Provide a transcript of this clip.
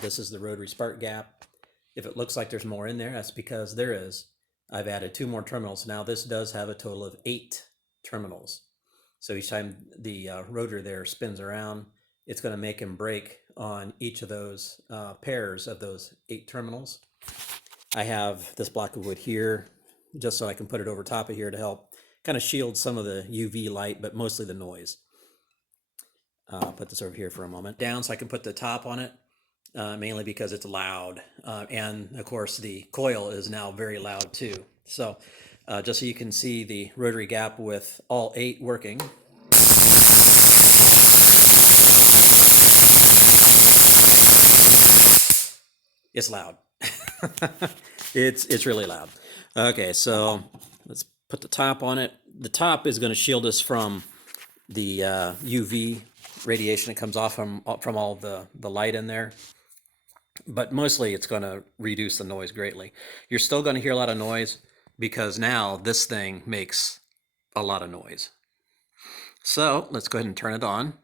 This is the rotary spark gap. If it looks like there's more in there, that's because there is. I've added 2 more terminals. Now this does have a total of 8 terminals. So each time the rotor there spins around, it's going to make and break on each of those pairs of those 8 terminals. I have this block of wood here just so I can put it over top of here to help kind of shield some of the UV light, but mostly the noise. I'll put this over here for a moment. Down so I can put the top on it, mainly because it's loud. And of course the coil is now very loud too. So just so you can see the rotary gap with all 8 working. It's loud. It's really loud. Okay, so let's put the top on it. The top is going to shield us from the UV radiation that comes off from all the light in there. But mostly it's going to reduce the noise greatly. You're still going to hear a lot of noise because now this thing makes a lot of noise. So let's go ahead and turn it on.